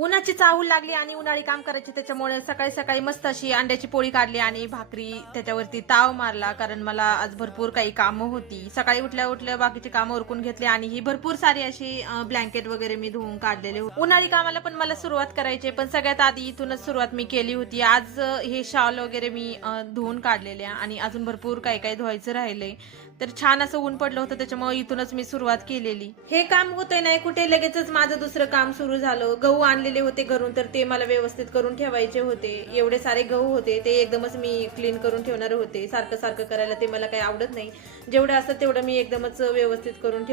उन्हाची चाहूल लागली आणि उन्हाळी काम करायची, त्याच्यामुळे सकाळी सकाळी मस्त अशी अंड्याची पोळी काढली आणि भाकरी त्याच्यावरती ताव मारला, कारण मला आज भरपूर काही कामं होती. सकाळी उठल्या उठल्या बाकीची कामं उरकून घेतली आणि ही भरपूर सारी अशी ब्लँकेट वगैरे मी धुवून काढलेले होते. उन्हाळी कामाला पण मला सुरुवात करायची, पण सगळ्यात आधी इथूनच सुरुवात मी केली होती. आज हे शॉल वगैरे मी धुवून काढलेले आणि अजून भरपूर काही काही धुवायचं राहिलंय. तर छान असं ऊन पडलं होतं, त्याच्यामुळे इथूनच मी सुरुवात केलेली. हे काम होतंय नाही कुठे, लगेचच माझं दुसरं काम सुरू झालं. गहू आणलेले होते घरून, तर ते मला व्यवस्थित करून ठेवायचे होते. एवढे सारे गहू होते, ते एकदमच मी क्लीन करून ठेवणार होते. सारखं सारखं करायला ते मला काही आवडत नाही. जेवढं असतं तेवढं मी एकदमच व्यवस्थित करून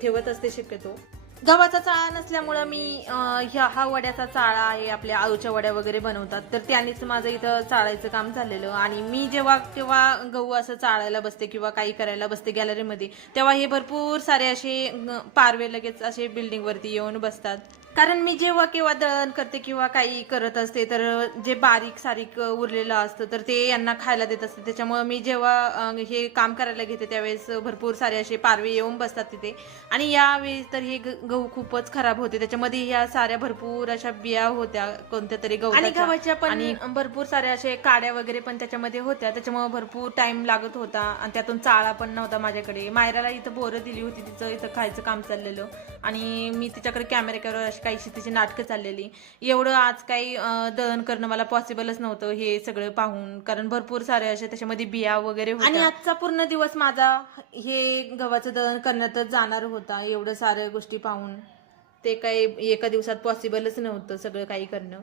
ठेवत असते शक्यतो. गव्हाचा चाळा नसल्यामुळं मी हा वड्याचा चाळा आहे, आपल्या आळूच्या वड्या वगैरे बनवतात, तर त्यानेच माझं इथं चाळायचं काम झालेलं. आणि मी जेव्हा केव्हा गहू असं चाळायला बसते किंवा काही करायला बसते गॅलरीमध्ये, तेव्हा हे भरपूर सारे असे पारवे लगेच असे बिल्डिंगवरती येऊन बसतात. कारण मी जेव्हा केव्हा दळण करते किंवा काही करत असते, तर जे बारीक सारीक उरलेलं असतं तर ते यांना खायला देत असते. त्याच्यामुळे मी जेव्हा हे काम करायला घेते त्यावेळेस भरपूर सारे असे पारवे येऊन बसतात तिथे. आणि यावेळेस तर हे गहू खूपच खराब होते, त्याच्यामध्ये ह्या साऱ्या भरपूर अशा बिया होत्या कोणत्या तरी गव्हाच्या पण, आणि भरपूर साऱ्या असे काड्या वगैरे पण त्याच्यामध्ये होत्या. त्याच्यामुळे भरपूर टाइम लागत होता आणि त्यातून चाळा पण नव्हता माझ्याकडे. मायराला इथं बोरं दिली होती, तिचं इथं खायचं काम चाललेलं आणि मी तिच्याकडे कॅमेऱ्यावर अशी काहीशी तिची नाटकं चाललेली. एवढं आज काही दळण करणं मला पॉसिबलच नव्हतं हे सगळं पाहून, कारण भरपूर सारे असे त्याच्यामध्ये बिया वगैरे होत्या. आणि आजचा पूर्ण दिवस माझा हे गव्हाचं दळण करण्यातच जाणार होता. एवढं साऱ्या गोष्टी पाहून ते काही एका दिवसात पॉसिबलच नव्हतं सगळं काही करणं.